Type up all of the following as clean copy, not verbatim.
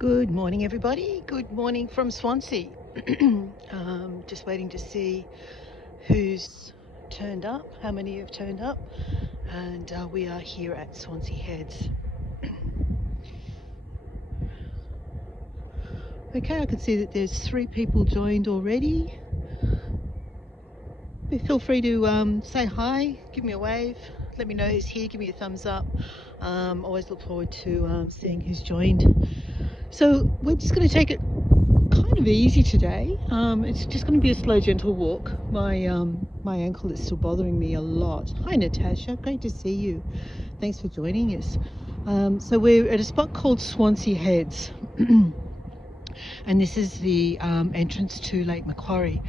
Good morning, everybody. Good morning from Swansea. Just waiting to see who's turned up, how many have turned up, and we are here at Swansea Heads. Okay, I can see that there's 3 people joined already. Feel free to say hi, give me a wave, let me know who's here, give me a thumbs up. Always look forward to seeing who's joined. So we're just going to take it kind of easy today. It's just going to be a slow, gentle walk. My ankle is still bothering me a lot. Hi Natasha, great to see you. Thanks for joining us. So we're at a spot called Swansea Heads. And this is the entrance to Lake Macquarie.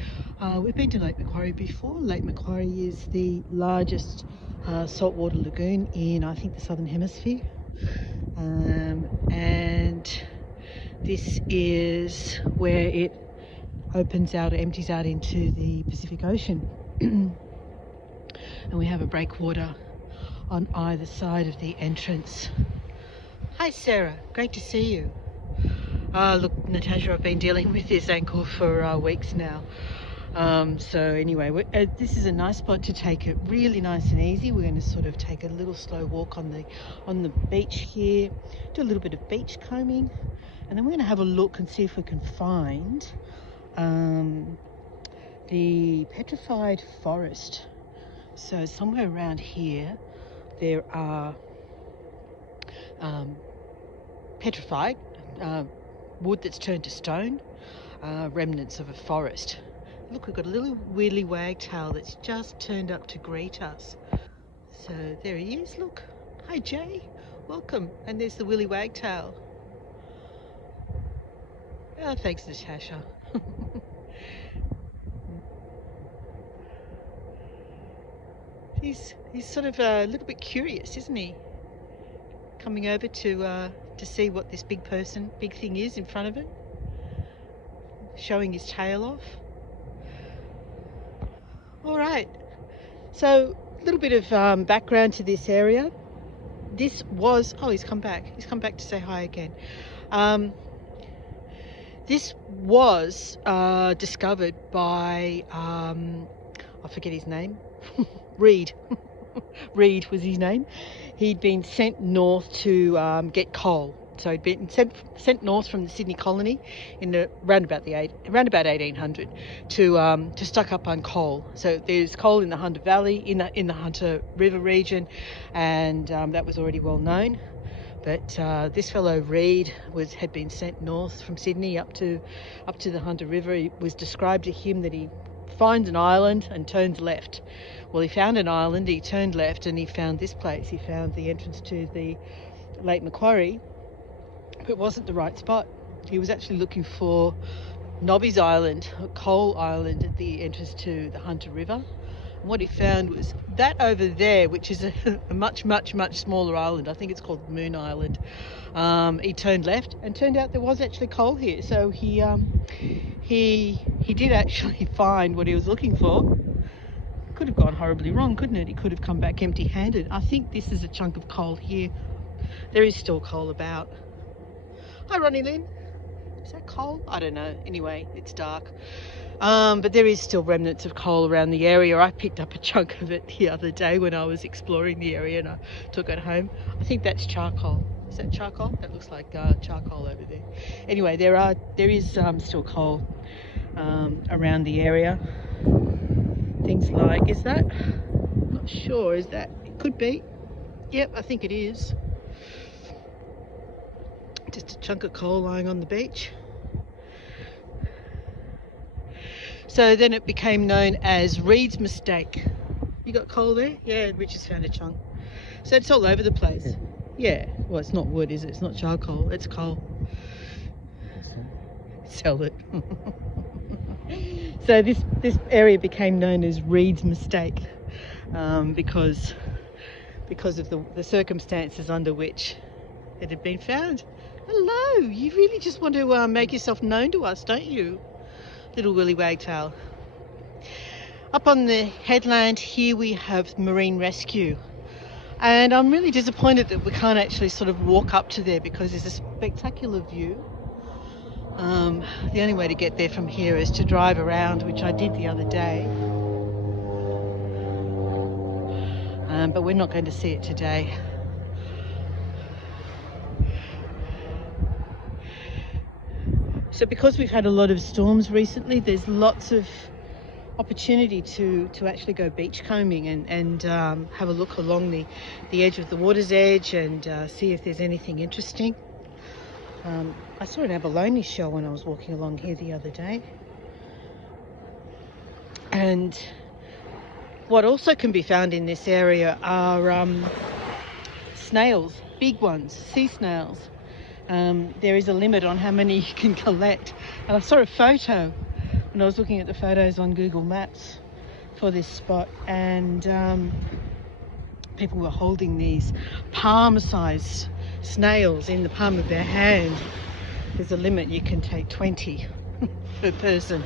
We've been to Lake Macquarie before. Lake Macquarie is the largest saltwater lagoon in, I think, the Southern Hemisphere. And this is where it opens out, empties out into the Pacific Ocean. And we have a breakwater on either side of the entrance. Hi Sarah, great to see you. Look, Natasha, I've been dealing with this ankle for weeks now. So anyway, this is a nice spot to take it really nice and easy. We're going to sort of take a little slow walk on the beach here, do a little bit of beach combing, and then we're going to have a look and see if we can find the Petrified forest. So somewhere around here there are petrified wood that's turned to stone, remnants of a forest. Look, we've got a little willy wagtail that's just turned up to greet us. So there he is, look. Hi Jay, welcome. And there's the willy wagtail. Oh, thanks Natasha. He's sort of a little bit curious, isn't he? Coming over to see what this big thing is in front of it. Showing his tail off. All right, so a little bit of background to this area. This was, oh, he's come back to say hi again. This was discovered by, I forget his name, Reed. Reed was his name. He'd been sent north to get coal. So he'd been sent north from the Sydney colony in around about 1800 to stock up on coal. So there's coal in the Hunter Valley, in the Hunter River region, and that was already well known. But this fellow Reed had been sent north from Sydney up to the Hunter River. It was described to him that he finds an island and turns left. Well, he found an island, he turned left, and he found this place. He found the entrance to the Lake Macquarie. It wasn't the right spot. He was actually looking for Nobby's Island, a coal island at the entrance to the Hunter River. And what he found was that over there, which is a much smaller island. I think it's called Moon Island. He turned left and turned out there was actually coal here. So he did actually find what he was looking for. Could have gone horribly wrong, couldn't it? He could have come back empty-handed. I think this is a chunk of coal here. There is still coal about. Hi Ronnie Lynn, is that coal? I don't know, anyway, it's dark. But there is still remnants of coal around the area. I picked up a chunk of it the other day when I was exploring the area and I took it home. I think that's charcoal. Is that charcoal? That looks like charcoal over there. Anyway, there is still coal around the area. Things like, is that? I'm not sure, is that? It could be. Yep, I think it is. Just a chunk of coal lying on the beach. So then it became known as Reed's mistake. You got coal there? Yeah, Rich has found a chunk. So it's all over the place. Yeah, well, it's not wood, is it? It's not charcoal, it's coal. Sell it. So this area became known as Reed's mistake because of the circumstances under which it had been found. Hello, you really just want to make yourself known to us, don't you, little willy wagtail? Up on the headland here we have marine rescue, and I'm really disappointed that we can't actually sort of walk up to there because there's a spectacular view The only way to get there from here is to drive around, which I did the other day. But we're not going to see it today. So because we've had a lot of storms recently, there's lots of opportunity to actually go beachcombing and have a look along the edge of the water's edge and see if there's anything interesting. I saw an abalone shell when I was walking along here the other day. And what also can be found in this area are snails, big ones, sea snails. There is a limit on how many you can collect. And I saw a photo when I was looking at the photos on Google Maps for this spot, and people were holding these palm-sized snails in the palm of their hand. There's a limit, you can take 20 per person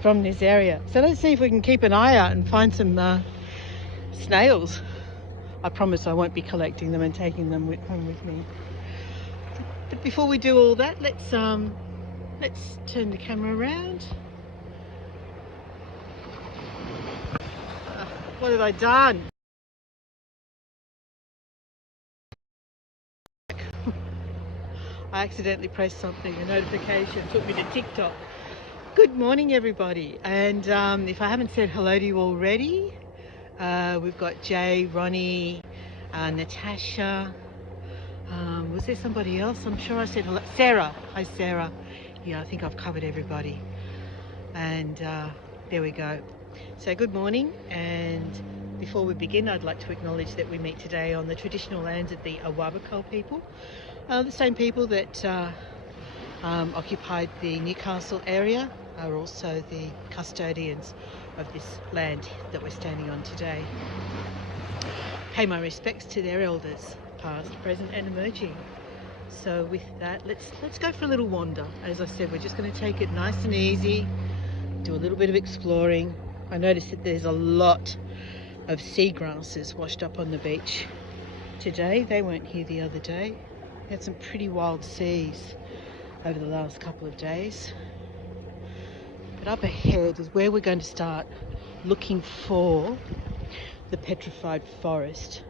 from this area. So let's see if we can keep an eye out and find some snails. I promise I won't be collecting them and taking them home with me. But before we do all that, let's turn the camera around. What have I done? I accidentally pressed something, a notification took me to TikTok. Good morning, everybody. And if I haven't said hello to you already, we've got Jay, Ronnie, Natasha. Was there somebody else? I'm sure I said hello. Sarah. Hi, Sarah. Yeah, I think I've covered everybody. And there we go. So good morning. And before we begin, I'd like to acknowledge that we meet today on the traditional lands of the Awabakal people, the same people that occupied the Newcastle area, are also the custodians of this land that we're standing on today. Pay my respects to their elders, past, present and emerging. So with that, let's go for a little wander. As I said, we're just going to take it nice and easy, do a little bit of exploring. I noticed that there's a lot of seagrasses washed up on the beach today. They weren't here the other day. We had some pretty wild seas over the last couple of days. But up ahead is where we're going to start looking for the petrified forest.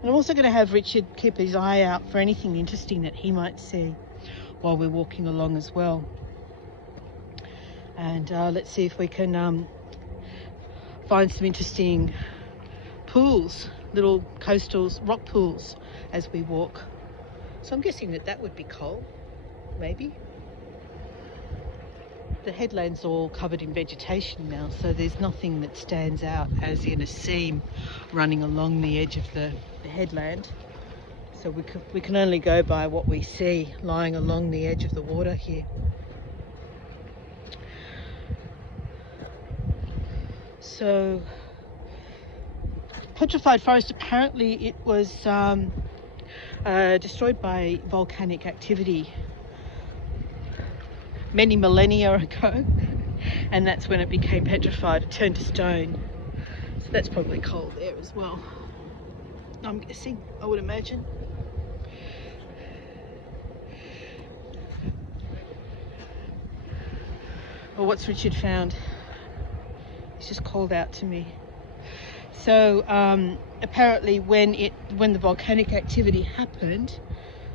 And I'm also going to have Richard keep his eye out for anything interesting that he might see while we're walking along as well. And let's see if we can find some interesting pools, little coastal rock pools as we walk. So I'm guessing that would be coal, maybe. The headlands are all covered in vegetation now, so there's nothing that stands out as in a seam running along the edge of the headland. So we can only go by what we see lying along the edge of the water here. So, petrified forest, apparently it was destroyed by volcanic activity many millennia ago, and that's when it became petrified. It turned to stone. So that's probably coal there as well, I'm guessing, I would imagine. Well, what's Richard found? He's just called out to me. So apparently when the volcanic activity happened,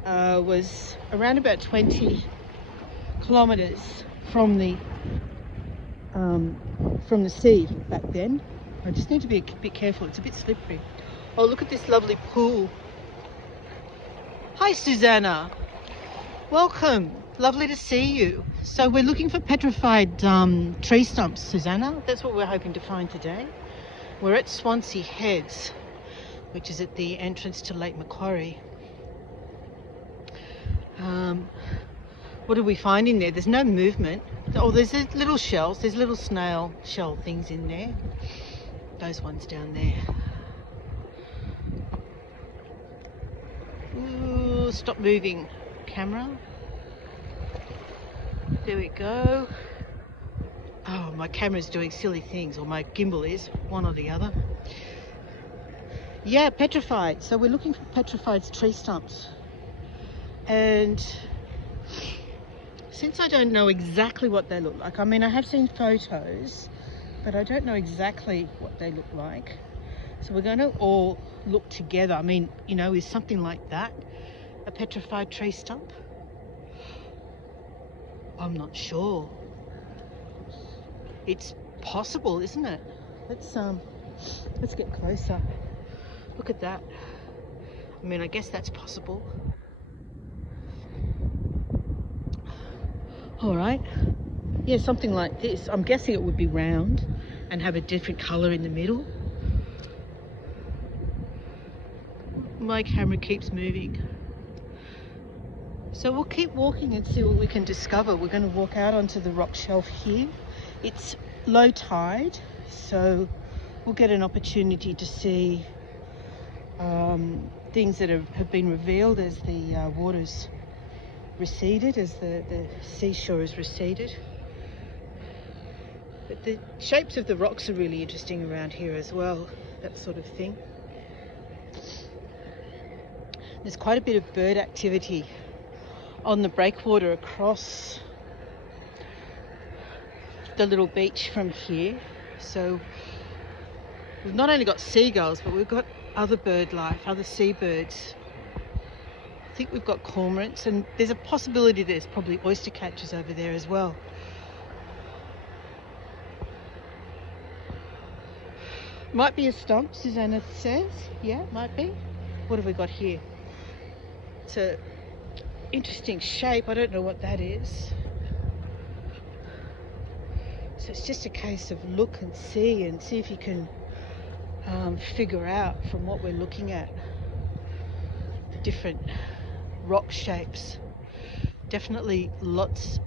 was around about 20 kilometers from the sea back then. I just need to be a bit careful, it's a bit slippery. Oh, look at this lovely pool. Hi, Susanna. Welcome. Lovely to see you. So we're looking for petrified tree stumps, Susanna. That's what we're hoping to find today. We're at Swansea Heads, which is at the entrance to Lake Macquarie. What do we find in there? There's no movement. Oh, there's little shells. There's little snail shell things in there. Those ones down there. Ooh, stop moving, camera. There we go. Oh, my camera's doing silly things, or my gimbal is, one or the other. Yeah, petrified. So we're looking for petrified tree stumps. And since I don't know exactly what they look like, I mean, I have seen photos, but I don't know exactly what they look like. So we're going to all look together. I mean, you know, is something like that a petrified tree stump? I'm not sure. It's possible, isn't it? Let's get closer. Look at that. I mean, I guess that's possible. All right. Yeah, something like this. I'm guessing it would be round and have a different color in the middle. My camera keeps moving. So we'll keep walking and see what we can discover. We're going to walk out onto the rock shelf here. It's low tide, so we'll get an opportunity to see things that have been revealed as the water's receded, as the seashore has receded. But the shapes of the rocks are really interesting around here as well, that sort of thing. There's quite a bit of bird activity on the breakwater across the little beach from here. So we've not only got seagulls, but we've got other bird life, other seabirds. I think we've got cormorants, and there's a possibility there's probably oyster catchers over there as well. Might be a stump, Susanna says. Yeah, might be. What have we got here? It's a interesting shape. I don't know what that is. So it's just a case of look and see if you can figure out from what we're looking at the different rock shapes. Definitely lots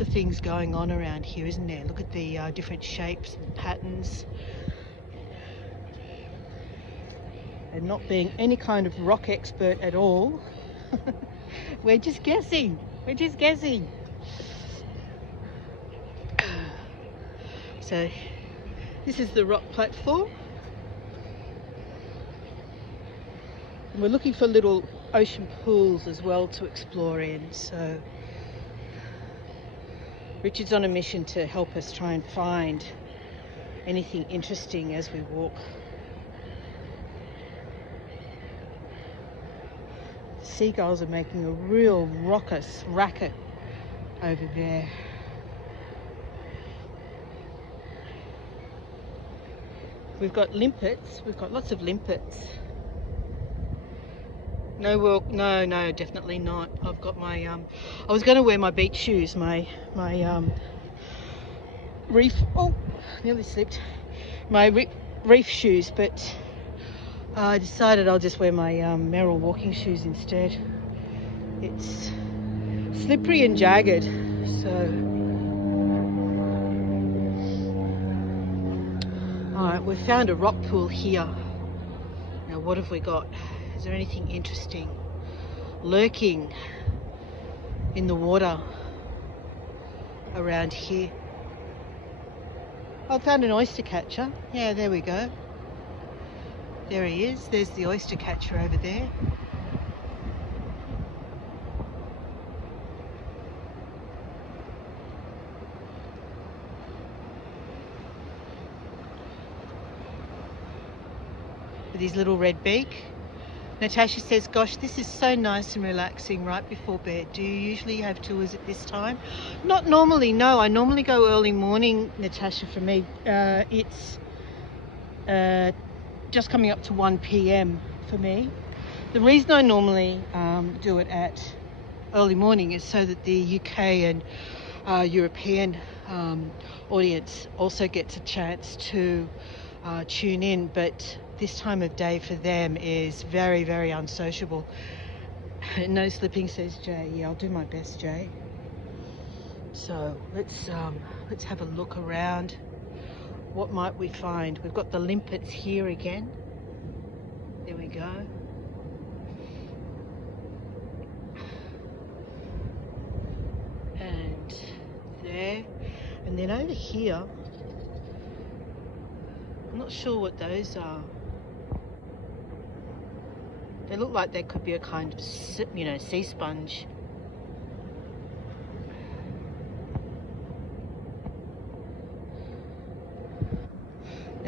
of things going on around here, isn't there? Look at the different shapes and patterns. And not being any kind of rock expert at all, we're just guessing. So this is the rock platform. And we're looking for little ocean pools as well to explore in. So Richard's on a mission to help us try and find anything interesting as we walk. The seagulls are making a real raucous racket over there. We've got limpets. We've got lots of limpets. No, definitely not. I've got my I was going to wear my beach shoes, my reef. Oh, nearly slipped. My reef shoes, but I decided I'll just wear my Merrill walking shoes instead. It's slippery and jagged, so. Alright, we've found a rock pool here. Now what have we got? Is there anything interesting lurking in the water around here? I found an oyster catcher. Yeah, there we go. There he is. There's the oyster catcher over there. With his little red beak. Natasha says, gosh, this is so nice and relaxing right before bed. Do you usually have tours at this time? Not normally, no. I normally go early morning, Natasha, for me. It's just coming up to 1 p.m. for me. The reason I normally do it at early morning is so that the UK and European audience also gets a chance to tune in, but this time of day for them is very, very unsociable. No slipping, says Jay. Yeah, I'll do my best, Jay. So let's have a look around. What might we find? We've got the limpets here again. There we go. And there. And then over here, I'm not sure what those are. They look like they could be a kind of, sea sponge.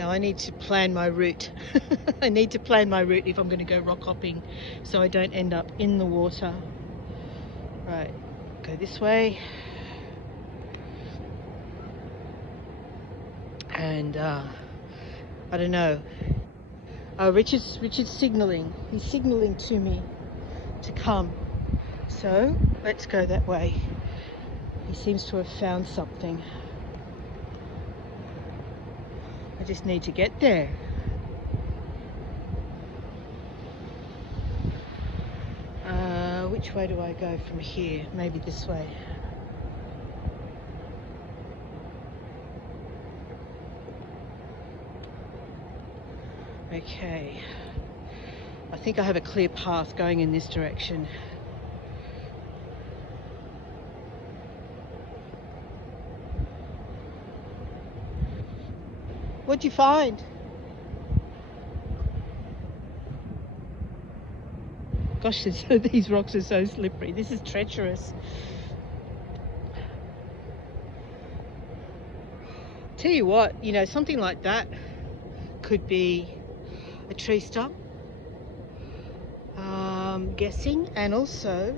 Now I need to plan my route. I need to plan my route if I'm going to go rock hopping, so I don't end up in the water. Right, go this way. And I don't know. Oh, Richard's signalling. He's signalling to me to come. So let's go that way. He seems to have found something. I just need to get there. Which way do I go from here? Maybe this way. Okay. I think I have a clear path going in this direction. What'd you find? Gosh, these rocks are so slippery. This is treacherous. Tell you what, you know, something like that could be a tree stump. Guessing, and also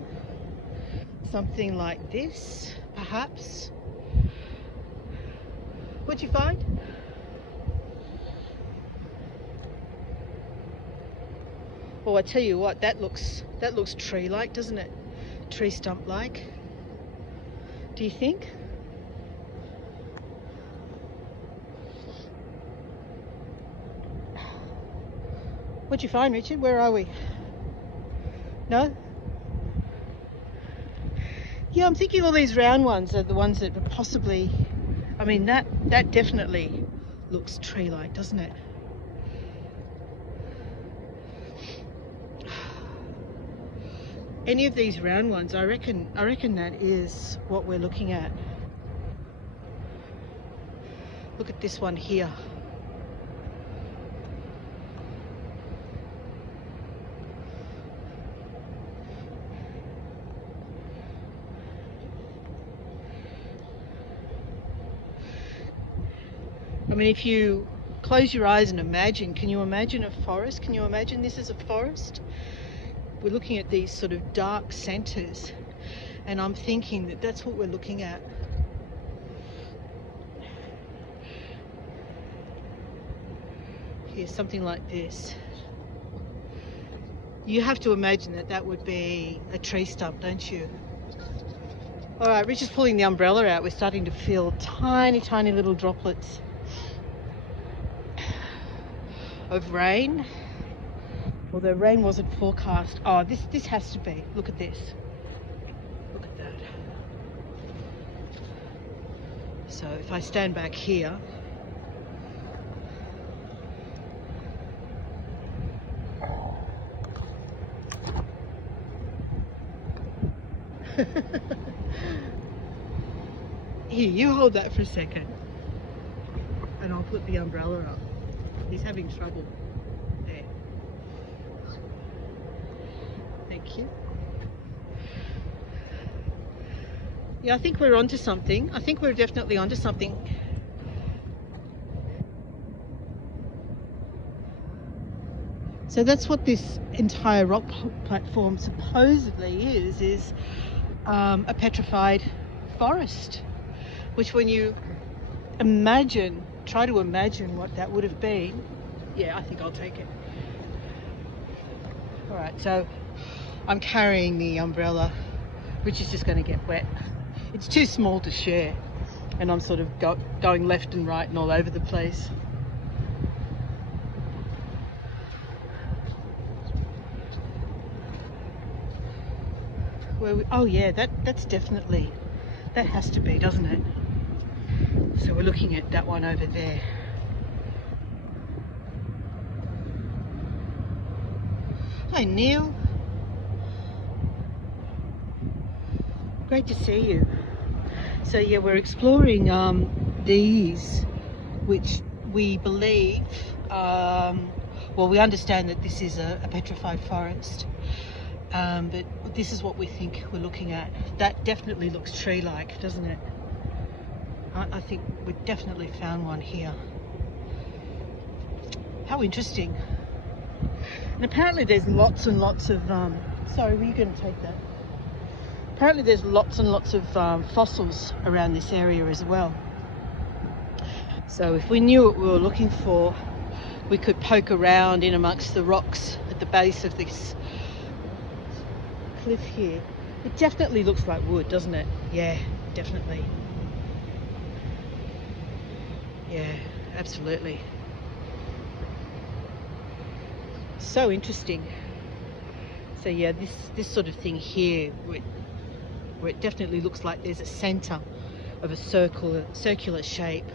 something like this, perhaps. What'd you find? Oh, I tell you what, that looks tree-like, doesn't it? Tree stump-like. Do you think? What'd you find, Richard? Where are we? No? Yeah, I'm thinking all these round ones are the ones that are possibly, I mean, that definitely looks tree-like, doesn't it? Any of these round ones, I reckon that is what we're looking at. Look at this one here. I mean, if you close your eyes and imagine, can you imagine a forest? Can you imagine this as a forest? We're looking at these sort of dark centres, and I'm thinking that that's what we're looking at. Here's something like this. You have to imagine that that would be a tree stump, don't you? All right, Rich is pulling the umbrella out. We're starting to feel tiny, tiny little droplets of rain. Although rain wasn't forecast. Oh, this has to be. Look at this. Look at that. So if I stand back here, here, you hold that for a second, and I'll put the umbrella up. He's having trouble. There. Thank you. Yeah, I think we're onto something. I think we're definitely onto something. So that's what this entire rock platform supposedly is a petrified forest, which when you imagine, try to imagine what that would have been. Yeah, I think I'll take it. All right, so I'm carrying the umbrella, which is just going to get wet. It's too small to share, and I'm sort of going left and right and all over the place. Oh yeah, that's definitely, that has to be, doesn't it? So we're looking at that one over there. Hi Neil. Great to see you. So yeah, we're exploring these, which we believe, well, we understand that this is a petrified forest. But this is what we think we're looking at. That definitely looks tree-like, doesn't it? I think we've definitely found one here. How interesting. And apparently there's lots and lots of, sorry, were you going to take that? Apparently there's lots and lots of fossils around this area as well. So if we knew what we were looking for, we could poke around in amongst the rocks at the base of this cliff here. It definitely looks like wood, doesn't it? Yeah, definitely. Yeah, absolutely. So interesting. So yeah, this sort of thing here, where it definitely looks like there's a centre of a circular shape.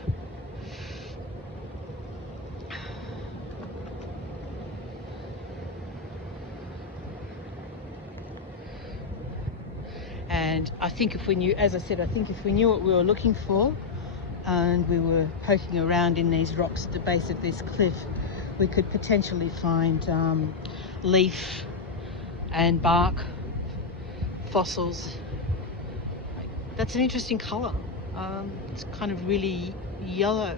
And I think if we knew, as I said, I think if we knew what we were looking for and we were poking around in these rocks at the base of this cliff, we could potentially find leaf and bark fossils. That's an interesting colour. It's kind of really yellow.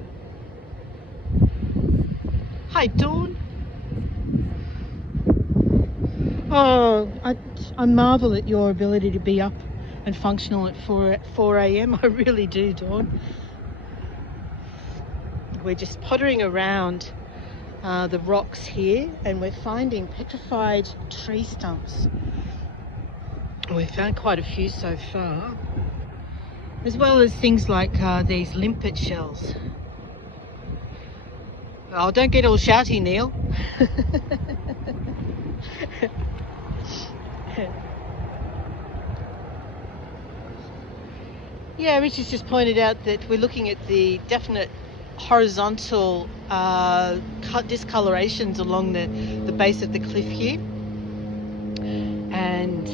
Hi, Dawn. Oh, I marvel at your ability to be up and functional at 4 a.m. I really do, Dawn. We're just pottering around the rocks here, and we're finding petrified tree stumps. We've found quite a few so far, as well as things like these limpet shells. Oh, don't get all shouty, Neil. Yeah, Richard's just pointed out that we're looking at the definite horizontal discolorations along the base of the cliff here, and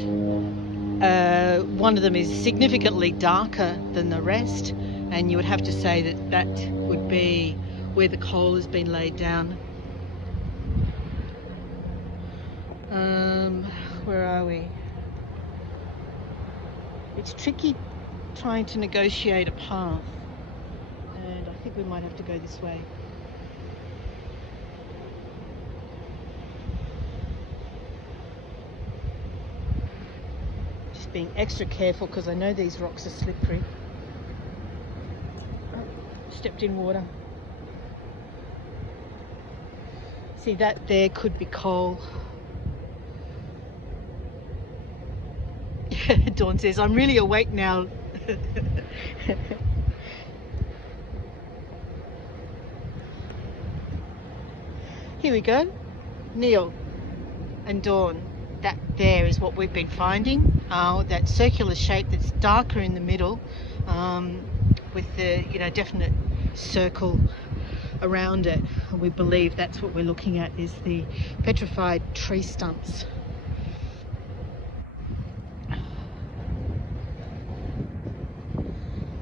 one of them is significantly darker than the rest, and you would have to say that that would be where the coal has been laid down. Where are we? It's tricky trying to negotiate a path, and I think we might have to go this way. Just being extra careful because I know these rocks are slippery. Oh, stepped in water. See, that there could be coal. Dawn says, I'm really awake now. Here we go. Neil and Dawn, that there is what we've been finding. That circular shape that's darker in the middle, with the definite circle around it. And we believe that's what we're looking at, is the petrified tree stumps.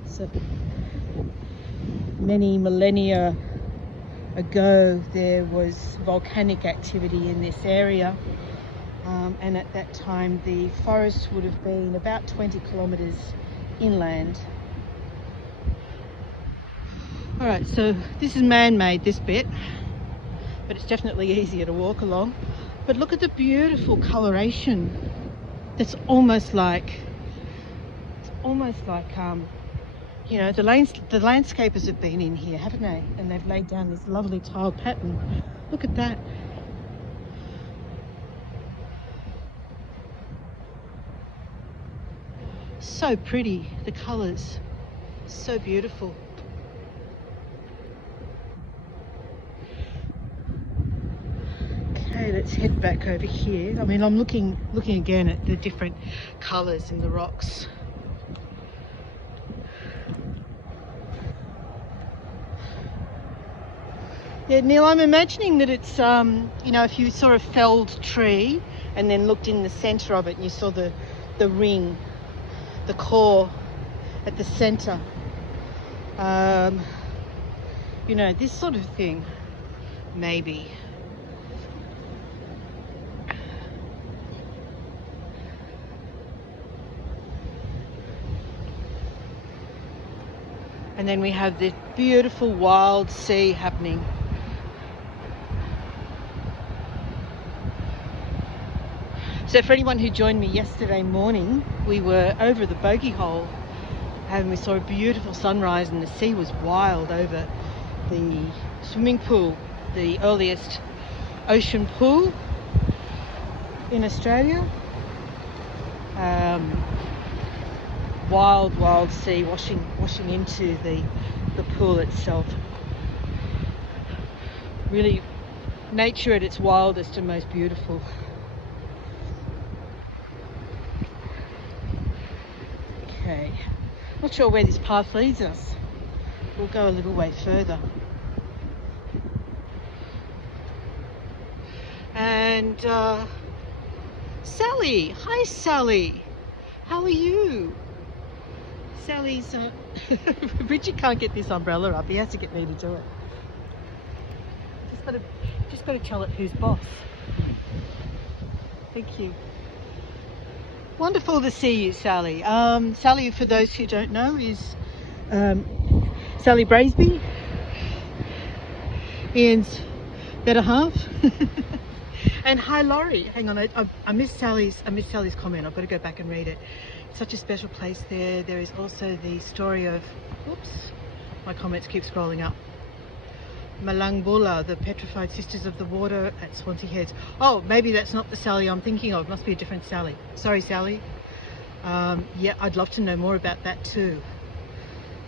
So many millennia ago there was volcanic activity in this area, and at that time the forest would have been about 20 kilometres inland. Alright, so this is man-made, this bit, but it's definitely easier to walk along. But look at the beautiful coloration. That's almost like the landscapers have been in here, haven't they? And they've laid down this lovely tile pattern. Look at that. So pretty, the colours, so beautiful. Okay, let's head back over here. I mean, I'm looking again at the different colours in the rocks. Yeah, Neil, I'm imagining that it's, if you saw a felled tree and then looked in the centre of it and you saw the ring, the core at the centre, this sort of thing, maybe. And then we have this beautiful wild sea happening. So for anyone who joined me yesterday morning, we were over the bogey hole and we saw a beautiful sunrise, and the sea was wild over the swimming pool, the earliest ocean pool in Australia. Wild sea washing into the pool itself. Really, nature at its wildest and most beautiful. Okay, not sure where this path leads us. We'll go a little way further. And Sally, hi Sally, how are you? Sally's, Richard can't get this umbrella up, he has to get me to do it. Just got to tell it who's boss. Thank you. Wonderful to see you, Sally. Sally, for those who don't know, is Sally Braisby, Ian's better half. And hi Laurie, hang on, I missed Sally's comment. I've got to go back and read it. It's such a special place there. There is also the story of, whoops, my comments keep scrolling up. Malangbula, the Petrified Sisters of the Water at Swansea Heads. Oh, maybe that's not the Sally I'm thinking of. Must be a different Sally. Sorry, Sally. Yeah, I'd love to know more about that too.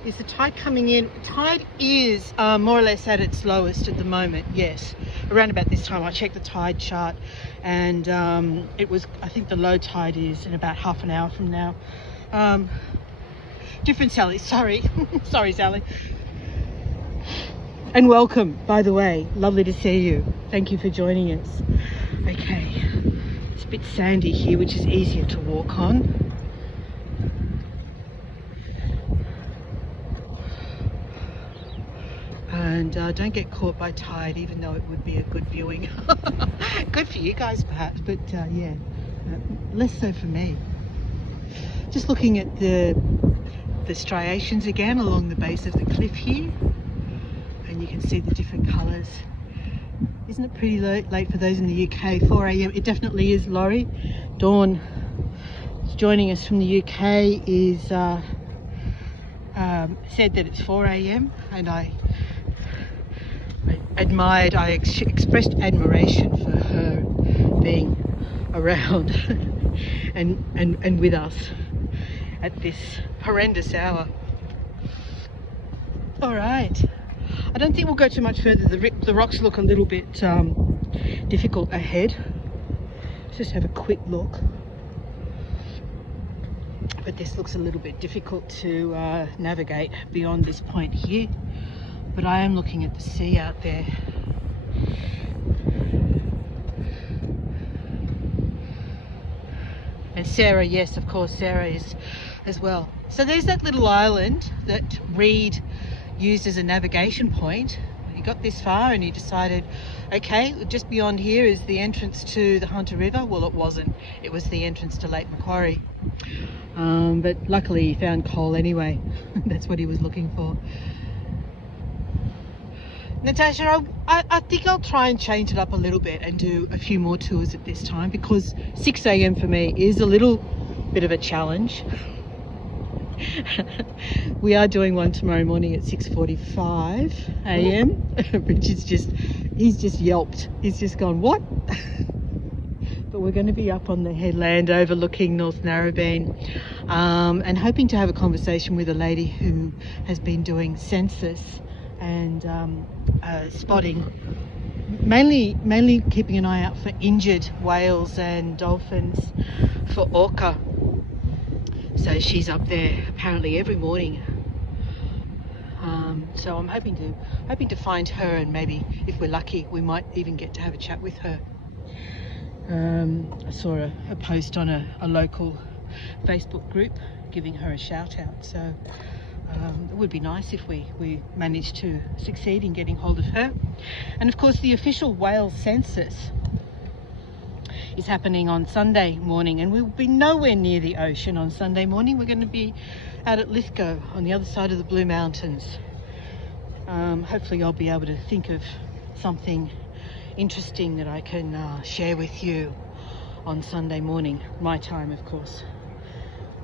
Is the tide coming in? Tide is more or less at its lowest at the moment, yes. Around about this time, I checked the tide chart, and it was, I think the low tide is in about half an hour from now. Different Sally, sorry. Sorry, Sally. And welcome, by the way. Lovely to see you. Thank you for joining us. Okay, it's a bit sandy here, which is easier to walk on. And don't get caught by tide, even though it would be a good viewing. Good for you guys perhaps, but yeah, less so for me. Just looking at the striations again along the base of the cliff here, and you can see the different colours. Isn't it pretty late for those in the UK? 4 AM, it definitely is. Laurie, Dawn is joining us from the UK, is said that it's 4 AM, and I expressed admiration for her being around and with us at this horrendous hour. All right, I don't think we'll go too much further. The rocks look a little bit difficult ahead. Let's just have a quick look. But this looks a little bit difficult to navigate beyond this point here. But I am looking at the sea out there. And Sarah, yes, of course, Sarah is as well. So there's that little island that Reed used as a navigation point. He got this far and he decided, okay, just beyond here is the entrance to the Hunter River. Well, it wasn't. It was the entrance to Lake Macquarie. But luckily he found coal anyway. That's what he was looking for. Natasha, I think I'll try and change it up a little bit and do a few more tours at this time, because 6 AM for me is a little bit of a challenge. We are doing one tomorrow morning at 6:45 AM. Richard's he's just yelped. He's just gone, what? But we're going to be up on the headland overlooking North Narrabeen, and hoping to have a conversation with a lady who has been doing census and spotting, mainly keeping an eye out for injured whales and dolphins for orca. So she's up there apparently every morning. So I'm hoping to find her, and maybe if we're lucky we might even get to have a chat with her. I saw a post on a local Facebook group giving her a shout out, so it would be nice if we managed to succeed in getting hold of her. And of course the official whale census is happening on Sunday morning, and we'll be nowhere near the ocean on Sunday morning. We're going to be out at Lithgow on the other side of the Blue Mountains. Hopefully I'll be able to think of something interesting that I can share with you on Sunday morning, my time of course.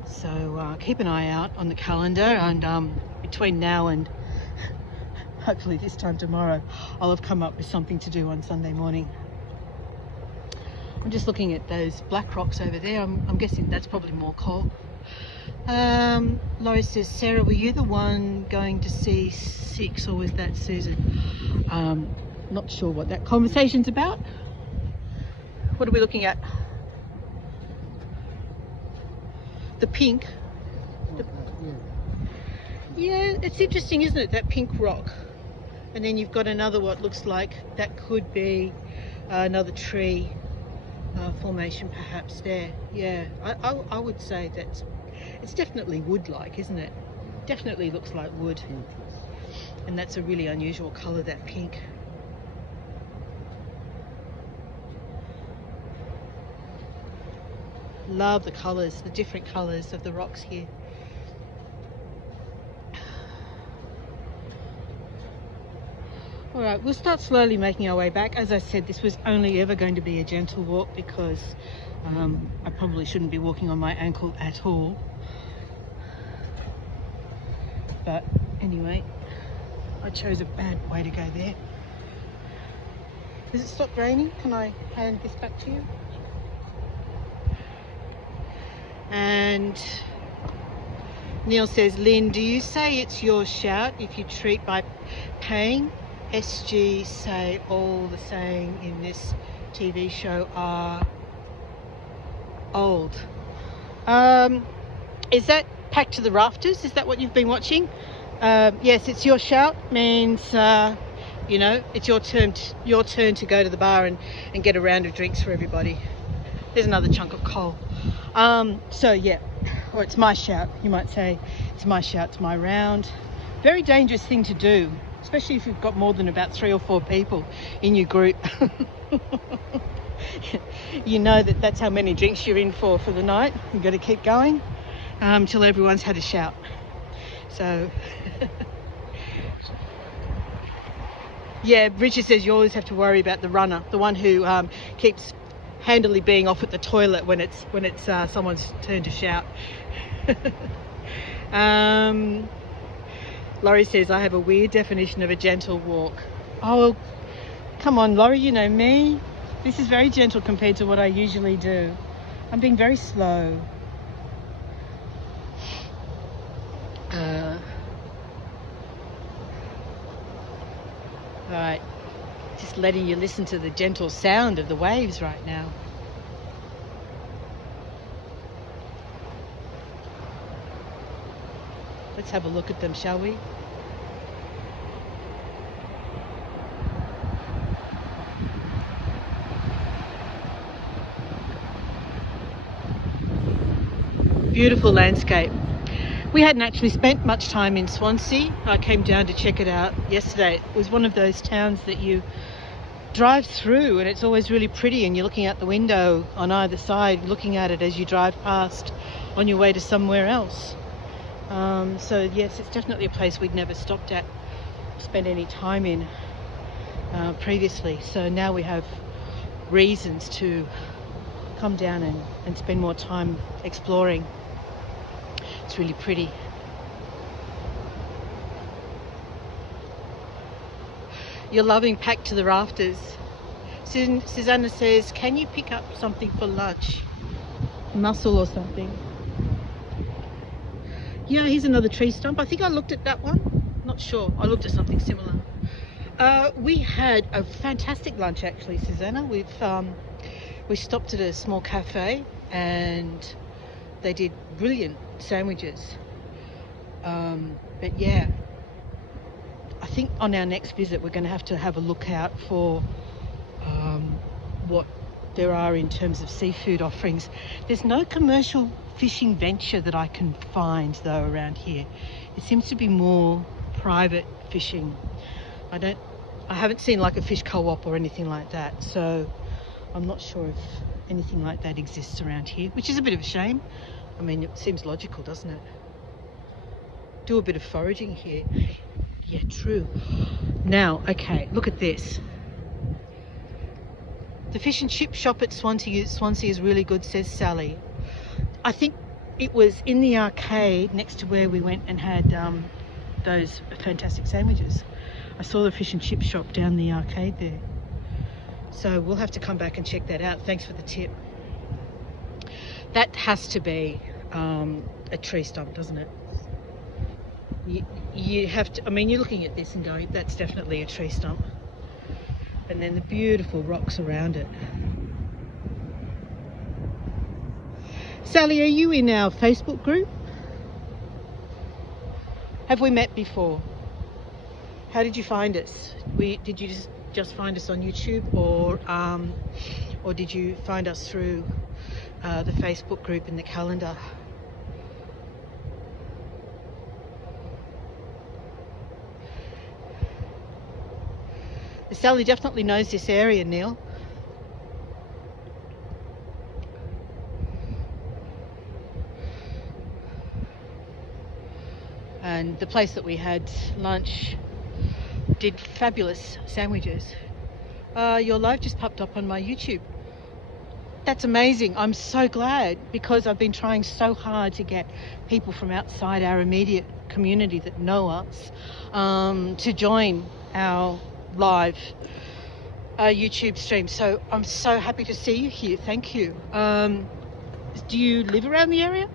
So keep an eye out on the calendar, and between now and hopefully this time tomorrow, I'll have come up with something to do on Sunday morning. I'm just looking at those black rocks over there. I'm guessing that's probably more coal. Laurie says, Sarah, were you the one going to see 6, or was that Susan? Not sure what that conversation's about. What are we looking at? The pink. Yeah, it's interesting, isn't it? That pink rock. And then you've got another, what looks like that could be another tree formation perhaps there. Yeah, I would say that it's definitely wood-like, isn't it? Definitely looks like wood. And that's a really unusual colour, that pink. Love the colours, the different colours of the rocks here. All right, we'll start slowly making our way back. As I said, this was only ever going to be a gentle walk because I probably shouldn't be walking on my ankle at all. But anyway, I chose a bad way to go there. Has it stopped raining? Can I hand this back to you? And Neil says, Lynn, do you say it's your shout if you treat by paying? SG say all the saying in this TV show are old. Is that Packed to the Rafters? Is that what you've been watching? Yes, it's your shout means you know, it's your turn to go to the bar and get a round of drinks for everybody. There's another chunk of coal. So yeah, or it's my shout, you might say. It's my shout to my round. Very dangerous thing to do, especially if you've got more than about 3 or 4 people in your group. You know that's how many drinks you're in for the night. You've got to keep going till everyone's had a shout. So yeah, Richard says you always have to worry about the runner, the one who keeps handily being off at the toilet when it's someone's turn to shout. Laurie says, I have a weird definition of a gentle walk. Oh, well, come on, Laurie, you know me. This is very gentle compared to what I usually do. I'm being very slow. Right, just letting you listen to the gentle sound of the waves right now. Let's have a look at them, shall we? Beautiful landscape. We hadn't actually spent much time in Swansea. I came down to check it out yesterday. It was one of those towns that you drive through and it's always really pretty, and you're looking out the window on either side, looking at it as you drive past on your way to somewhere else. So yes, it's definitely a place we'd never stopped at, spent any time in previously. So now we have reasons to come down and spend more time exploring. It's really pretty. You're loving Packed to the Rafters. Susanna says, can you pick up something for lunch? Mussel or something. Yeah, here's another tree stump. I think I looked at that one. Not sure. I looked at something similar. We had a fantastic lunch actually, Susanna. We stopped at a small cafe and they did brilliant sandwiches. But yeah, I think on our next visit we're going to have a look out for what there are in terms of seafood offerings. There's no commercial fishing venture that I can find though around here. It seems to be more private fishing. I haven't seen like a fish co-op or anything like that, so I'm not sure if anything like that exists around here, which is a bit of a shame. I mean, it seems logical, doesn't it? Do a bit of foraging here. Yeah, true. Now, okay, look at this. The fish and chip shop at Swansea is really good, says Sally. I think it was in the arcade next to where we went and had those fantastic sandwiches. I saw the fish and chip shop down the arcade there. So we'll have to come back and check that out. Thanks for the tip. That has to be a tree stump, doesn't it? You have to, I mean, you're looking at this and going, that's definitely a tree stump. And then the beautiful rocks around it. Sally, are you in our Facebook group? Have we met before? How did you find us? Did you just find us on YouTube, or did you find us through the Facebook group in the calendar? Sally definitely knows this area, Neil. And the place that we had lunch did fabulous sandwiches. Your live just popped up on my YouTube. That's amazing. I'm so glad, because I've been trying so hard to get people from outside our immediate community that know us to join our live YouTube stream. So I'm so happy to see you here. Thank you. Do you live around the area?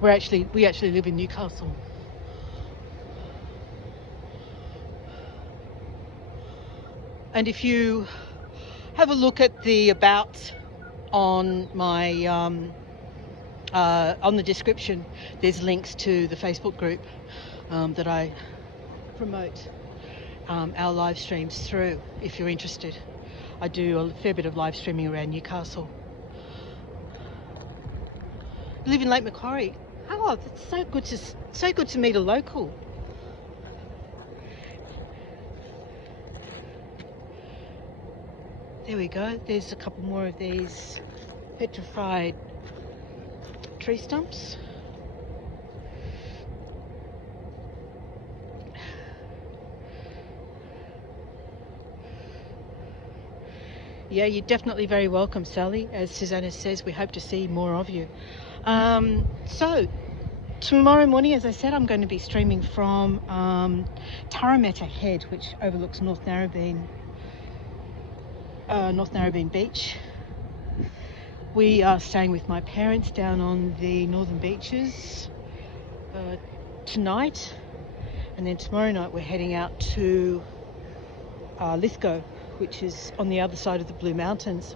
We actually live in Newcastle. And if you have a look at the about on my on the description, there's links to the Facebook group that I promote our live streams through, if you're interested. I do a fair bit of live streaming around Newcastle. You live in Lake Macquarie. Oh, that's so good to meet a local. There we go. There's a couple more of these petrified tree stumps. Yeah, you're definitely very welcome, Sally. As Susanna says, we hope to see more of you. So tomorrow morning, as I said, I'm going to be streaming from Parramatta Head, which overlooks North Narrabeen Beach. We are staying with my parents down on the northern beaches tonight, and then tomorrow night we're heading out to Lithgow, which is on the other side of the Blue Mountains,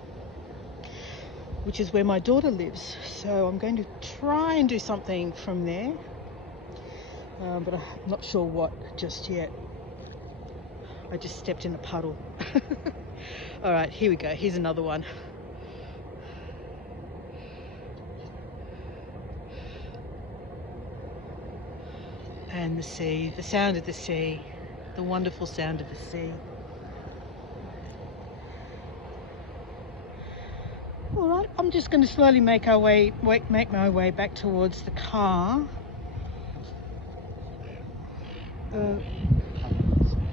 which is where my daughter lives. So I'm going to try and do something from there, but I'm not sure what just yet. I just stepped in a puddle. All right, here we go. Here's another one. And the sea, the sound of the sea, the wonderful sound of the sea. All right, I'm just going to slowly make my way back towards the car.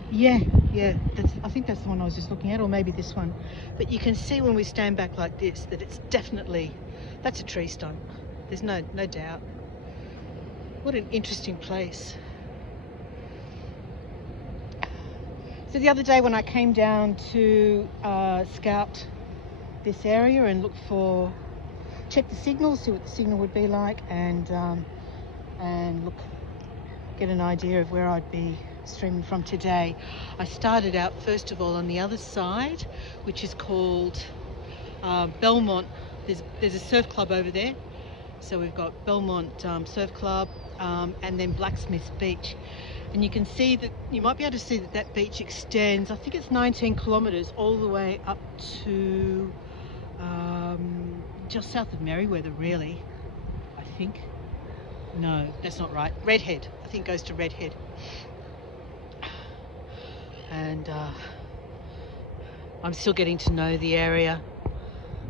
Yeah, I think that's the one I was just looking at, or maybe this one. But you can see when we stand back like this that it's definitely, that's a tree stump. There's no doubt. What an interesting place. So the other day when I came down to scout this area and check the signal, see what the signal would be like, and get an idea of where I'd be streaming from today. I started out first of all on the other side, which is called Belmont. There's a surf club over there, so we've got Belmont Surf Club, and then Blacksmiths Beach, and you can see that, you might be able to see that that beach extends, I think it's 19 kilometres all the way up to just south of Merriweather, really, I think. No, that's not right. Redhead, I think, goes to Redhead. And I'm still getting to know the area,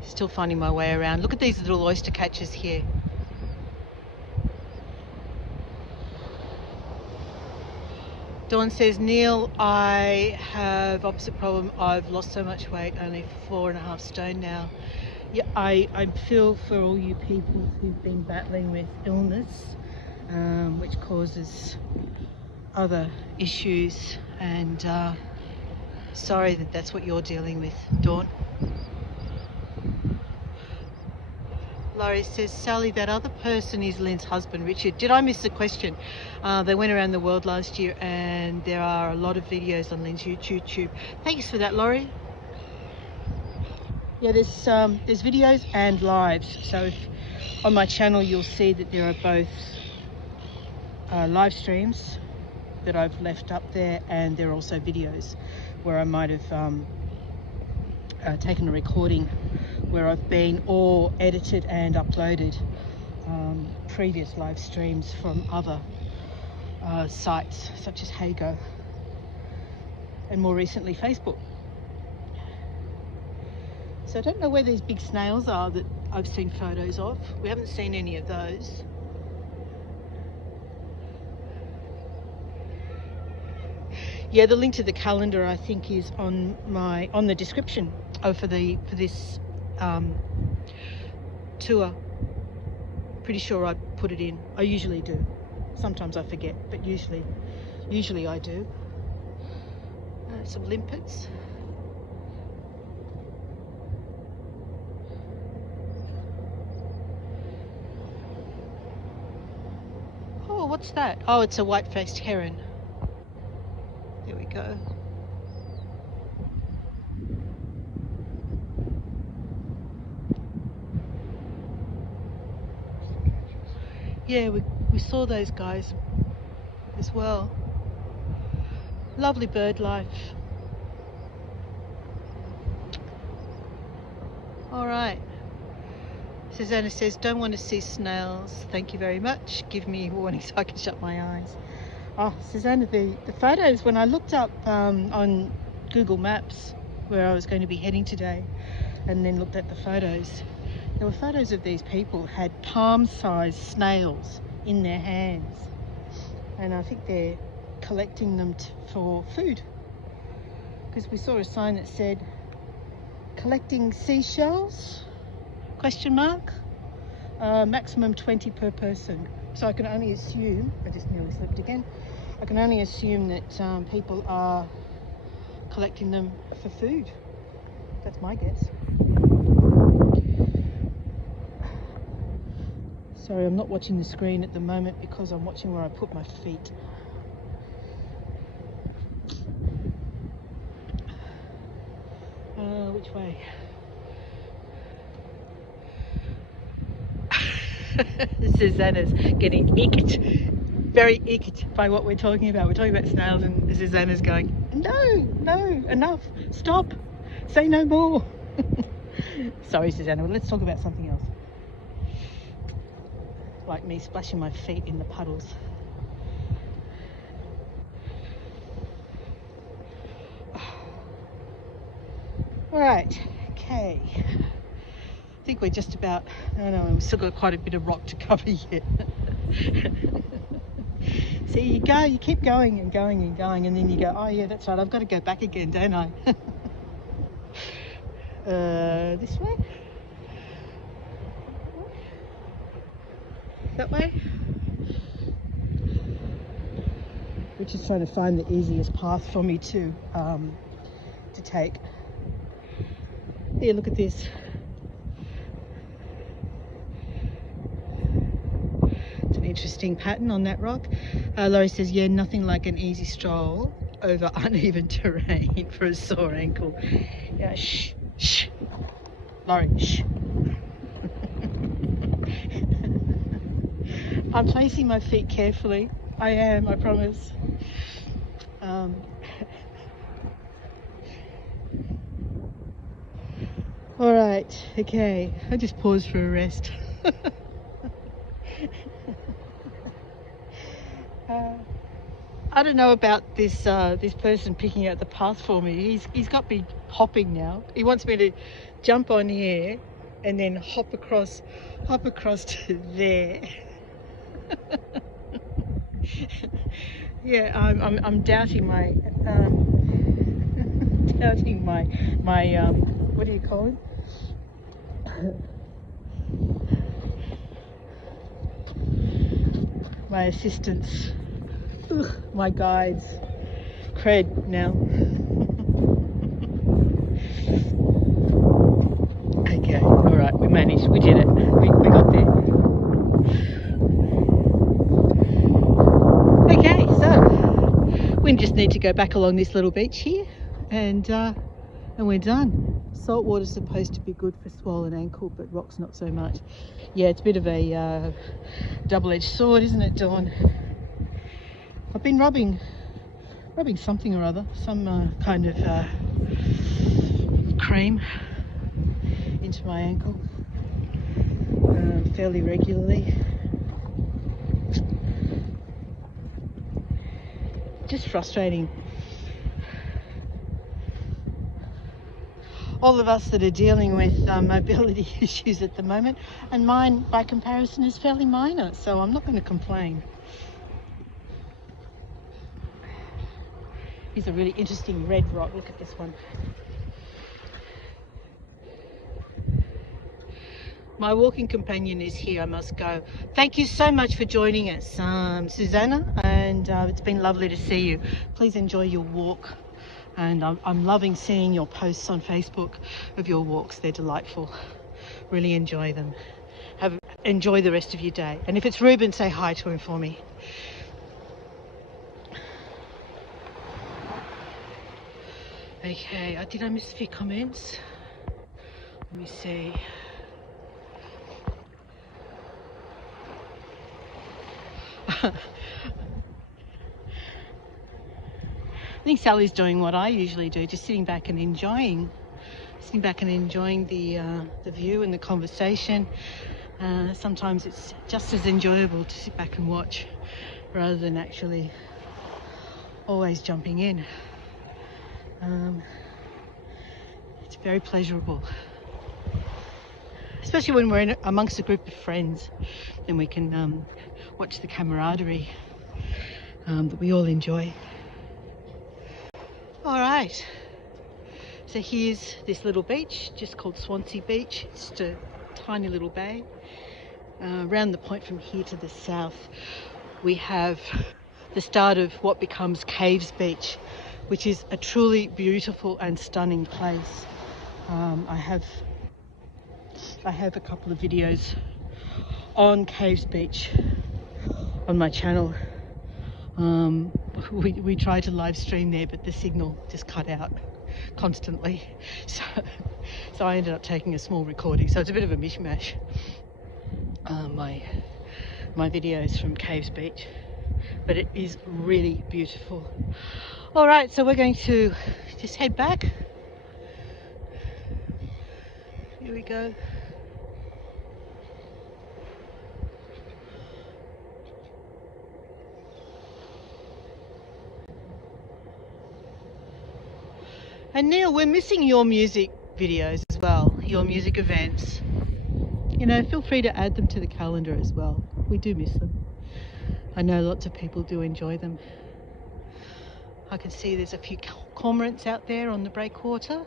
still finding my way around. Look at these little oyster catchers here. Dawn says, Neil, I have opposite problem. I've lost so much weight, only 4.5 stone now. Yeah, I feel for all you people who've been battling with illness, which causes other issues, and sorry that that's what you're dealing with, Dawn. Laurie says, Sally, that other person is Lynn's husband, Richard. Did I miss the question? They went around the world last year, and there are a lot of videos on Lynn's YouTube. Thanks for that, Laurie. Yeah, there's videos and lives. So if, on my channel, you'll see that there are both live streams that I've left up there, and there are also videos where I might have taken a recording where I've been, or edited and uploaded previous live streams from other sites such as Hago, and more recently Facebook. So I don't know where these big snails are that I've seen photos of. We haven't seen any of those. Yeah, the link to the calendar I think is on the description for this tour. Pretty sure I put it in. I usually do. Sometimes I forget, but usually I do. Some limpets. Oh, what's that? Oh, it's a white-faced heron. There we go. Yeah, we saw those guys as well. Lovely bird life. All right. Susanna says, don't want to see snails. Thank you very much. Give me a warning so I can shut my eyes. Oh, Susanna, the photos, when I looked up on Google Maps where I was going to be heading today, and then looked at the photos, there were photos of these people had palm-sized snails in their hands, and I think they're collecting them for food, because we saw a sign that said collecting seashells, question mark, maximum 20 per person. So I can only assume, I just nearly slipped again, I can only assume that people are collecting them for food. That's my guess. Sorry, I'm not watching the screen at the moment because I'm watching where I put my feet. Which way? Susanna's getting icked, very icked by what we're talking about. We're talking about snails, and Susanna's going, no, enough, stop, say no more. Sorry, Susanna, let's talk about something else. Like me splashing my feet in the puddles. All right, okay. I think we're just about, I don't know, we've still got quite a bit of rock to cover yet. See, you keep going and going and going, and then you go, oh yeah, that's right, I've got to go back again, don't I? This way? That way? We're just trying to find the easiest path for me to take. Here, look at this. It's an interesting pattern on that rock. Laurie says, yeah, nothing like an easy stroll over uneven terrain for a sore ankle. Yeah, shh. Laurie, shh. I'm placing my feet carefully. I am, I promise. All right, okay. I just paused for a rest. I don't know about this this person picking out the path for me. He's got me hopping now. He wants me to jump on here and then hop across to there. Yeah, I'm doubting my doubting my what do you call it? My assistants, ugh, my guides. Cred now. Okay, all right, we managed. We did it. We got there. Okay, so we just need to go back along this little beach here, and we're done. Salt water's supposed to be good for swollen ankle, but rock's not so much. Yeah, it's a bit of a double-edged sword, isn't it, Dawn? I've been rubbing something or other, some kind of cream into my ankle fairly regularly. Just frustrating. All of us that are dealing with mobility issues at the moment, and mine by comparison is fairly minor, so I'm not going to complain. Here's a really interesting red rock. Look at this one. My walking companion is here. I must go. Thank you so much for joining us, Susanna, and it's been lovely to see you. Please enjoy your walk, and I'm loving seeing your posts on Facebook of your walks. They're delightful. Really enjoy them. Enjoy the rest of your day, and if it's Ruben, say hi to him for me. Okay, did I miss a few comments? Let me see. I think Sally's doing what I usually do, just sitting back and enjoying the view and the conversation. Sometimes it's just as enjoyable to sit back and watch rather than actually always jumping in. It's very pleasurable, especially when we're amongst a group of friends, and we can watch the camaraderie that we all enjoy. All right, so here's this little beach just called Swansea Beach. It's just a tiny little bay. Around the point from here to the south we have the start of what becomes Caves Beach, which is a truly beautiful and stunning place. I have a couple of videos on Caves Beach on my channel. We tried to live stream there, but the signal just cut out constantly, so I ended up taking a small recording, so it's a bit of a mishmash, my videos from Caves Beach, but it is really beautiful. All right, so we're going to just head back. Here we go. And Neil, we're missing your music videos as well, your music events. You know, feel free to add them to the calendar as well. We do miss them. I know lots of people do enjoy them. I can see there's a few cormorants out there on the breakwater.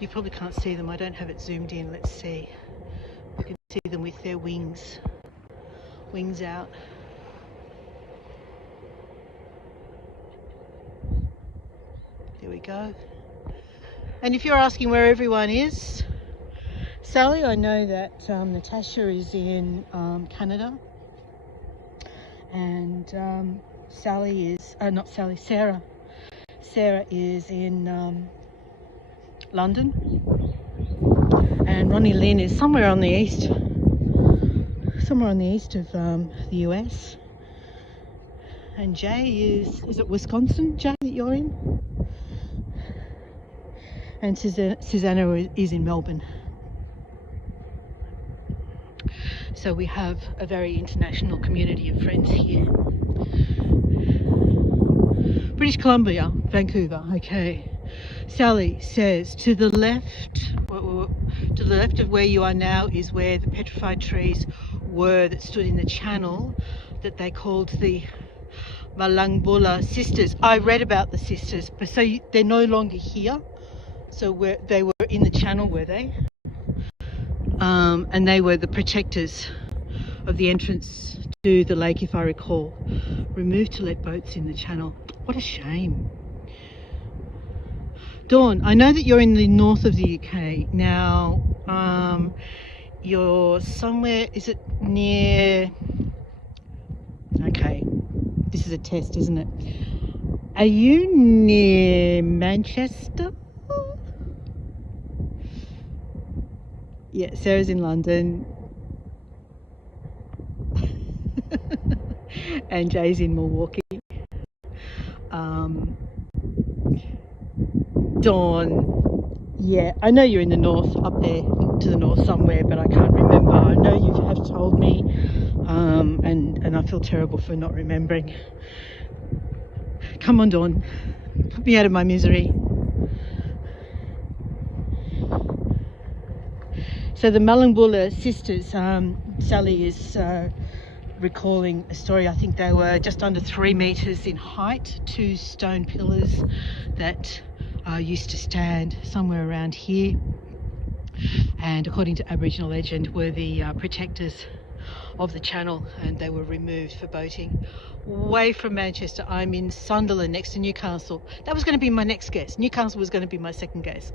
You probably can't see them. I don't have it zoomed in. Let's see. You can see them with their wings out. There we go. And if you're asking where everyone is, Sally, I know that Natasha is in Canada, and Sarah is in London, and Ronnie Lynn is somewhere on the east of the US, and Jay is it Wisconsin, Jay, that you're in? And Susanna is in Melbourne. So we have a very international community of friends here. British Columbia, Vancouver. Okay. Sally says to the left of where you are now is where the petrified trees were that stood in the channel that they called the Malangbula sisters. I read about the sisters, but so they're no longer here. So they were in the channel, were they? And they were the protectors of the entrance to the lake, if I recall. Removed to let boats in the channel. What a shame. Dawn, I know that you're in the north of the UK. Now, you're somewhere, is it near... Okay, this is a test, isn't it? Are you near Manchester? Yeah, Sarah's in London. And Jay's in Milwaukee. Dawn, yeah, I know you're in the north, up there to the north somewhere, but I can't remember. I know you have told me, and I feel terrible for not remembering. Come on, Dawn, put me out of my misery. So the Malangbula sisters, Sally is recalling a story. I think they were just under 3 meters in height, 2 stone pillars that used to stand somewhere around here, and according to Aboriginal legend were the protectors of the channel, and they were removed for boating away from Manchester. I'm in Sunderland, next to Newcastle. That was going to be my next guess. Newcastle was going to be my second guess.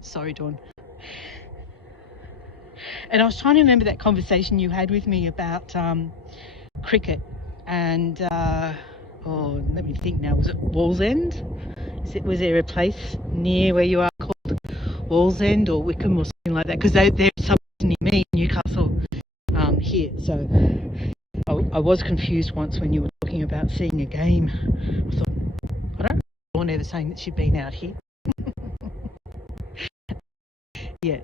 Sorry, Dawn. And I was trying to remember that conversation you had with me about cricket, and oh, let me think now. Was it Wallsend? Was there a place near where you are called Wallsend or Wickham or something like that? Because they're somewhere near me, Newcastle, here. So I was confused once when you were talking about seeing a game. I thought, I don't remember ever saying that she'd been out here. Yeah.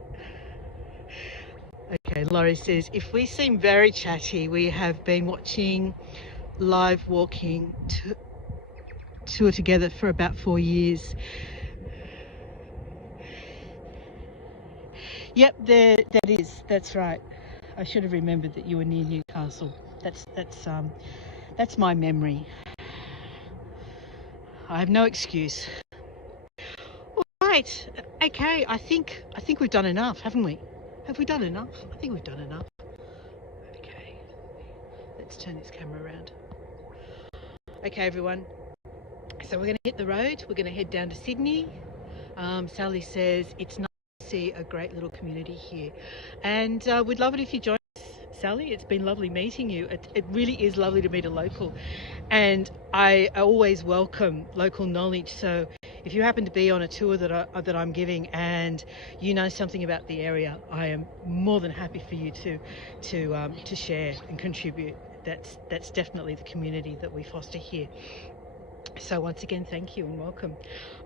Okay, Laurie says, if we seem very chatty, we have been watching live walking tour together for about 4 years. Yep, that's right. I should have remembered that you were near Newcastle. That's my memory. I have no excuse. All right, okay, I think we've done enough, haven't we? Have we done enough? I think we've done enough. Okay, let's turn this camera around. Okay, everyone. So we're going to hit the road. We're going to head down to Sydney. Sally says it's nice to see a great little community here. And we'd love it if you join us, Sally. It's been lovely meeting you. It really is lovely to meet a local. And I always welcome local knowledge. So if you happen to be on a tour that I'm giving and you know something about the area, I am more than happy for you to share and contribute. That's definitely the community that we foster here. So once again, thank you and welcome.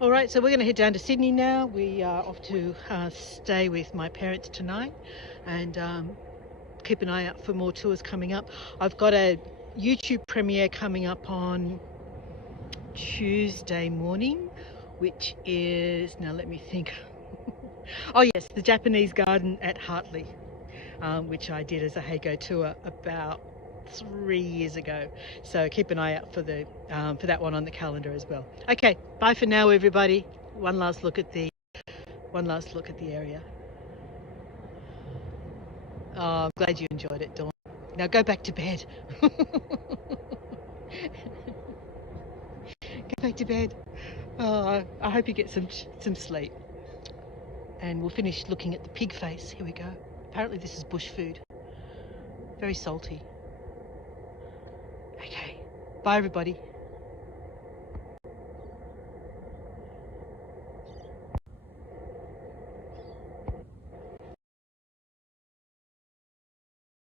All right, so we're going to head down to Sydney now. We are off to stay with my parents tonight, and keep an eye out for more tours coming up. I've got a YouTube premiere coming up on Tuesday morning, which is, now let me think. Oh yes, the Japanese garden at Hartley, which I did as a Heigo tour about 3 years ago. So keep an eye out for that one on the calendar as well. Okay, bye for now, everybody. One last look at the area. Oh, I'm glad you enjoyed it, Dawn. Now go back to bed. Go back to bed. Oh, I hope you get some sleep. And we'll finish looking at the pig face. Here we go. Apparently this is bush food. Very salty. Okay. Bye, everybody.